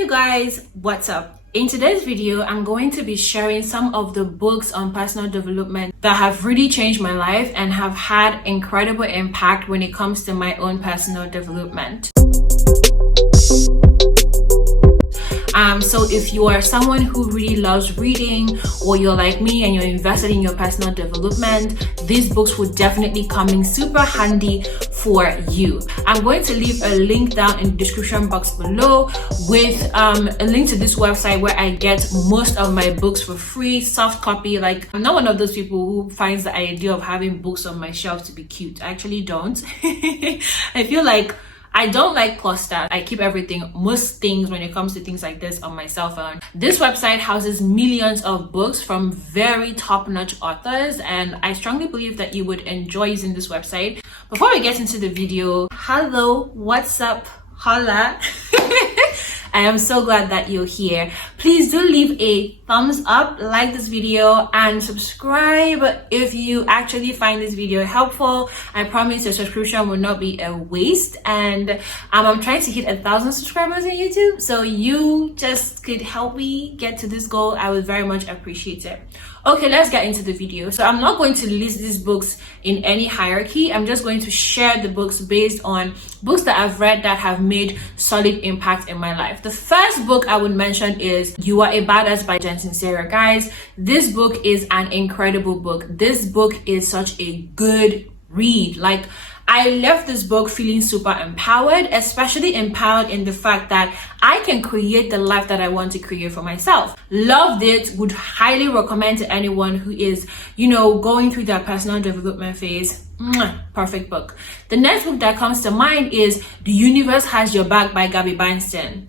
you guys, what's up? In today's video, I'm going to be sharing some of the books on personal development that have really changed my life and have had incredible impact when it comes to my own personal development. So if you are someone who really loves reading, or you're like me and you're invested in your personal development, these books would definitely come in super handy for you. I'm going to leave a link down in the description box below with a link to this website where I get most of my books for free, soft copy. Like, I'm not one of those people who finds the idea of having books on my shelf to be cute. I actually don't. I feel like I don't like cluster. I keep everything, most things when it comes to things like this, on my cell phone. This website houses millions of books from very top-notch authors, and I strongly believe that you would enjoy using this website. Before we get into the video, hello, what's up, holla. I am so glad that you're here. Please do leave a thumbs up, like this video, and subscribe if you actually find this video helpful. I promise your subscription will not be a waste. And I'm trying to hit 1,000 subscribers on YouTube, so you just could help me get to this goal. I would very much appreciate it. Okay, let's get into the video. So I'm not going to list these books in any hierarchy. I'm just going to share the books based on books that I've read that have made solid impact in my life. The first book I would mention is You Are a Badass by Jen Sincere. Guys, this book is an incredible book. This book is such a good read. Like, I left this book feeling super empowered, especially empowered in the fact that I can create the life that I want to create for myself. Loved it, would highly recommend to anyone who is, going through their personal development phase. Perfect book. The next book that comes to mind is The Universe Has Your Back by Gabby Bernstein.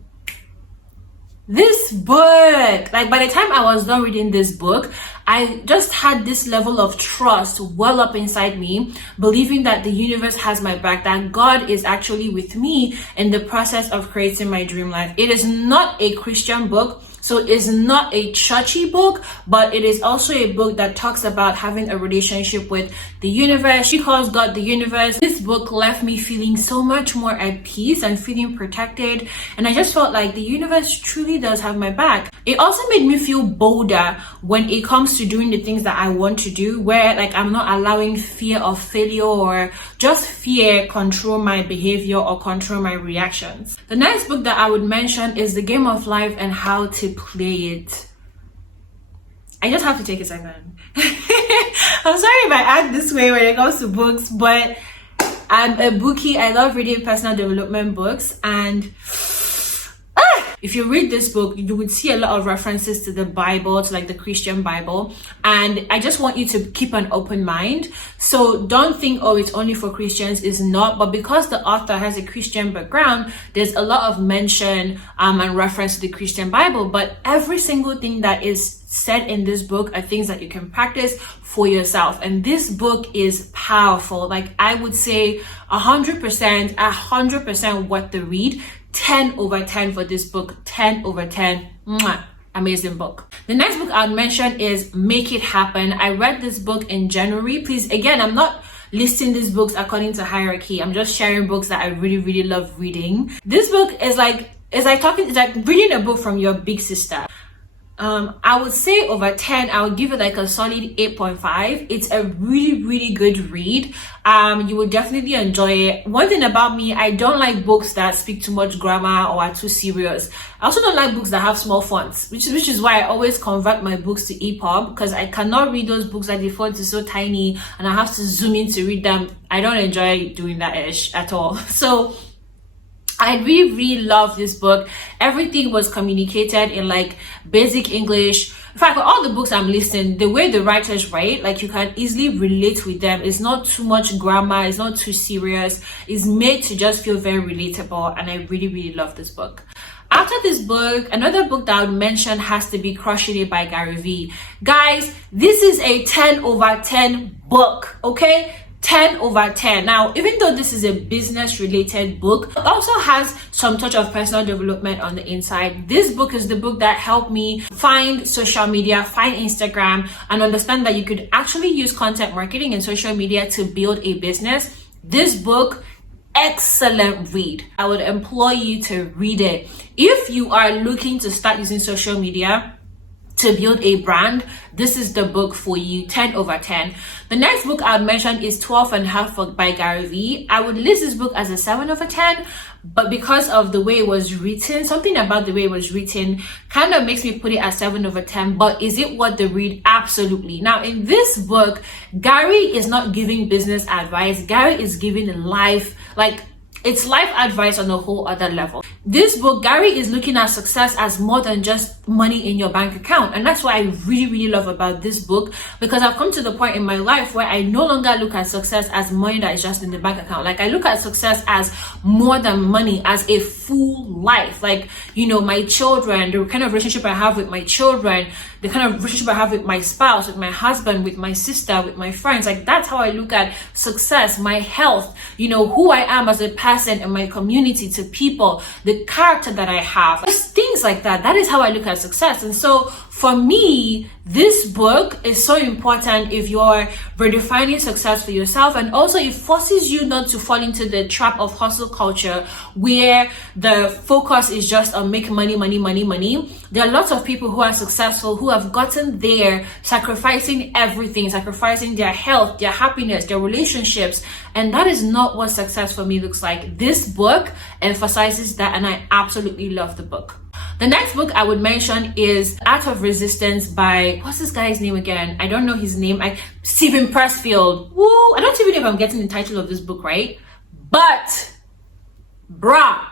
This book, like, by the time I was done reading this book, I just had this level of trust well up inside me, believing that the universe has my back, that God is actually with me in the process of creating my dream life. It is not a Christian book, so it's not a churchy book, but it is also a book that talks about having a relationship with the universe. She calls God the universe. This book left me feeling so much more at peace and feeling protected, and I just felt like the universe truly does have my back. It also made me feel bolder when it comes to doing the things that I want to do, where like I'm not allowing fear of failure or just fear control my behavior or control my reactions. The next book that I would mention is The Game of Life and How to Play It. I just have to take a second. I'm sorry if I act this way when it comes to books, but I'm a bookie. I love reading personal development books, and if you read this book, you would see a lot of references to the Bible, to like the Christian Bible. And I just want you to keep an open mind. So don't think, oh, it's only for Christians. It's not. But because the author has a Christian background, there's a lot of mention and reference to the Christian Bible. But every single thing that is said in this book are things that you can practice for yourself. And this book is powerful. Like, I would say 100% worth the read. 10 over 10 for this book. 10 over 10. Mwah. Amazing book. The next book I'll mention is Make It Happen. I read this book in January. Please, again, I'm not listing these books according to hierarchy. I'm just sharing books that I really, really love reading. This book is like reading a book from your big sister. I would say over 10, I would give it like a solid 8.5. It's a really, really good read. You will definitely enjoy it. One thing about me, I don't like books that speak too much grammar or are too serious. I also don't like books that have small fonts, which is why I always convert my books to EPUB, because I cannot read those books that the font is so tiny and I have to zoom in to read them. I don't enjoy doing that at all. So I really, really love this book. Everything was communicated in like basic English. In fact, for all the books I'm listing, the way the writers write, like, you can easily relate with them. It's not too much grammar. It's not too serious. It's made to just feel very relatable. And I really, really love this book. After this book, another book that I would mention has to be Crushing It by Gary Vee. Guys, this is a 10 over 10 book, okay? 10 over 10. Now, even though this is a business related book, it also has some touch of personal development on the inside. This book is the book that helped me find social media, find Instagram, and understand that you could actually use content marketing and social media to build a business. This book excellent read. I would implore you to read it. If you are looking to start using social media to build a brand, this is the book for you. 10 over 10. The next book I would mention is 12 and a Half by Gary Vee. I would list this book as a 7 over 10, but because of the way it was written, something about the way it was written kind of makes me put it at 7 over 10. But is it worth the read? Absolutely. Now, in this book, Gary is not giving business advice. Gary is giving life, it's life advice on a whole other level. This book, Gary is looking at success as more than just money in your bank account. And that's what I really, really love about this book, because I've come to the point in my life where I no longer look at success as money that is just in the bank account. I look at success as more than money, as a full life. My children, the kind of relationship I have with my children, the kind of relationship I have with my spouse, with my husband, with my sister, with my friends. That's how I look at success, my health, who I am as a person in my community to people, the character that I have, just things like that. That is how I look at success. And so for me, this book is so important if you're redefining success for yourself, and also it forces you not to fall into the trap of hustle culture where the focus is just on making money. There are lots of people who are successful who have gotten there sacrificing everything, sacrificing their health, their happiness, their relationships, and that is not what success for me looks like. This book emphasizes that, and I absolutely love the book. The next book I would mention is Art of Resistance by, what's this guy's name again? I don't know his name. Stephen Pressfield. Woo! I don't even know if I'm getting the title of this book right. But, bruh,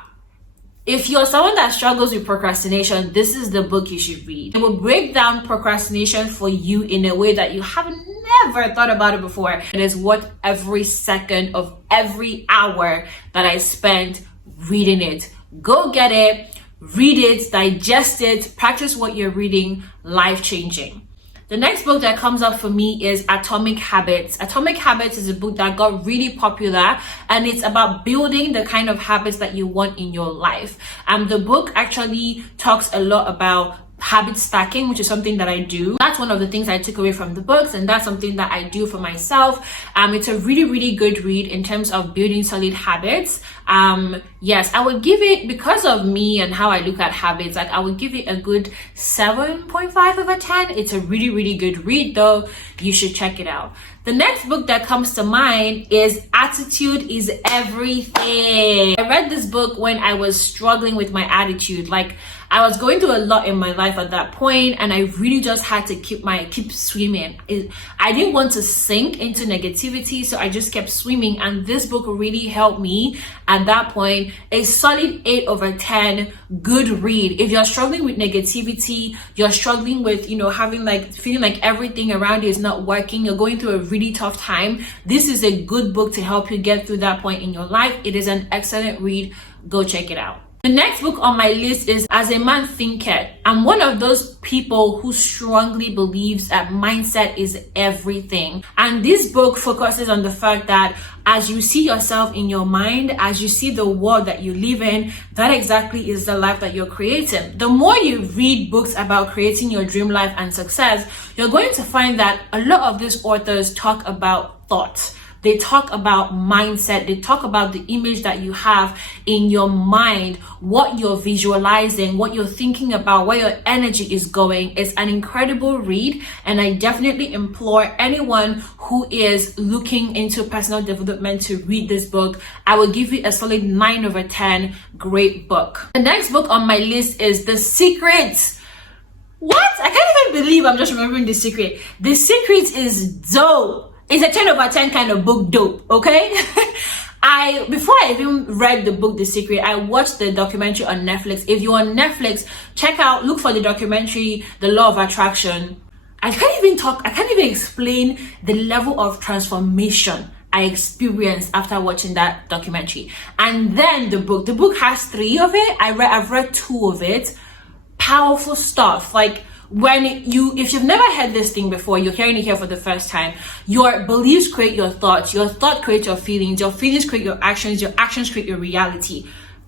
if you're someone that struggles with procrastination, this is the book you should read. It will break down procrastination for you in a way that you have never thought about it before. It is worth every second of every hour that I spent reading it. Go get it. Read it, digest it, practice what you're reading, life-changing. The next book that comes up for me is Atomic Habits. Atomic Habits is a book that got really popular, and it's about building the kind of habits that you want in your life. The book actually talks a lot about habit stacking, which is something that I do. That's one of the things I took away from the books, and that's something that I do for myself. It's a really, really good read in terms of building solid habits. Yes, I would give it, because of me and how I look at habits, I would give it a good 7.5 over 10. It's a really, really good read though. You should check it out. The next book that comes to mind is Attitude is Everything. I read this book when I was struggling with my attitude. I was going through a lot in my life at that point, and I really just had to keep swimming. I didn't want to sink into negativity, so I just kept swimming, and this book really helped me at that point. A solid 8 over 10, good read. If you're struggling with negativity, you're struggling with, feeling like everything around you is not working, you're going through a really tough time, this is a good book to help you get through that point in your life. It is an excellent read. Go check it out. The next book on my list is As a Man Thinketh. I'm one of those people who strongly believes that mindset is everything. And this book focuses on the fact that as you see yourself in your mind, as you see the world that you live in, that exactly is the life that you're creating. The more you read books about creating your dream life and success, you're going to find that a lot of these authors talk about thoughts. They talk about mindset. They talk about the image that you have in your mind, what you're visualizing, what you're thinking about, where your energy is going. It's an incredible read, and I definitely implore anyone who is looking into personal development to read this book. I will give it a solid 9 over 10. Great book. The next book on my list is The Secret. What? I can't even believe I'm just remembering The Secret. The Secret is dope. It's a 10 over 10 kind of book dope, okay? Before I even read the book The Secret, I watched the documentary on Netflix. If you're on Netflix, look for the documentary, The Law of Attraction. I can't even explain the level of transformation I experienced after watching that documentary. And then the book has 3 of it. I've read 2 of it. Powerful stuff. If you've never heard this thing before, you're hearing it here for the first time. Your beliefs create your thoughts create your feelings create your actions create your reality.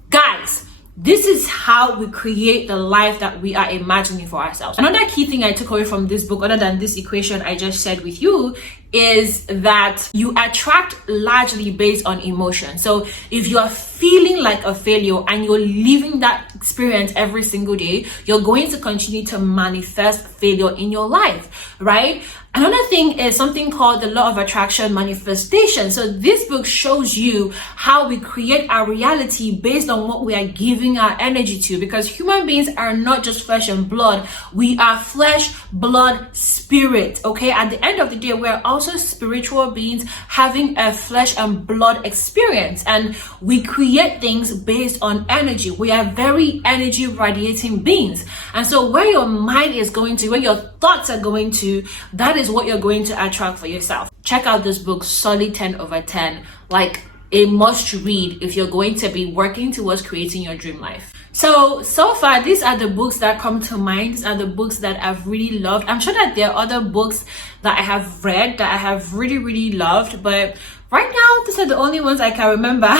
Guys, this is how we create the life that we are imagining for ourselves. Another key thing I took away from this book, other than this equation I just shared with you, is that you attract largely based on emotion. So if you are feeling like a failure and you're living that experience every single day, you're going to continue to manifest failure in your life, right? Another thing is something called the law of attraction manifestation. So this book shows you how we create our reality based on what we are giving our energy to, because human beings are not just flesh and blood. We are flesh, blood, spirit. Okay, at the end of the day, we're also spiritual beings having a flesh and blood experience, and we create things based on energy. We are very energy radiating beings, and so where your mind is going to, where your thoughts are going to, that is what you're going to attract for yourself. Check out this book, solid 10/10, like a must read if you're going to be working towards creating your dream life. So far, these are the books that come to mind. These are the books that I've really loved. I'm sure that there are other books that I have read that I have really loved, but right now, these are the only ones I can remember.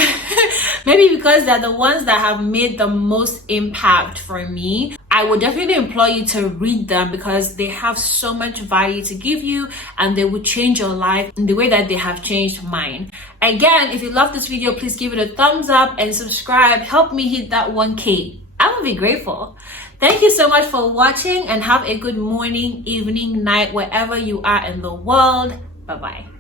Maybe because they're the ones that have made the most impact for me. I would definitely implore you to read them because they have so much value to give you, and they will change your life in the way that they have changed mine. Again, if you love this video, please give it a thumbs up and subscribe. Help me hit that 1K. I will be grateful. Thank you so much for watching, and have a good morning, evening, night, wherever you are in the world. Bye-bye.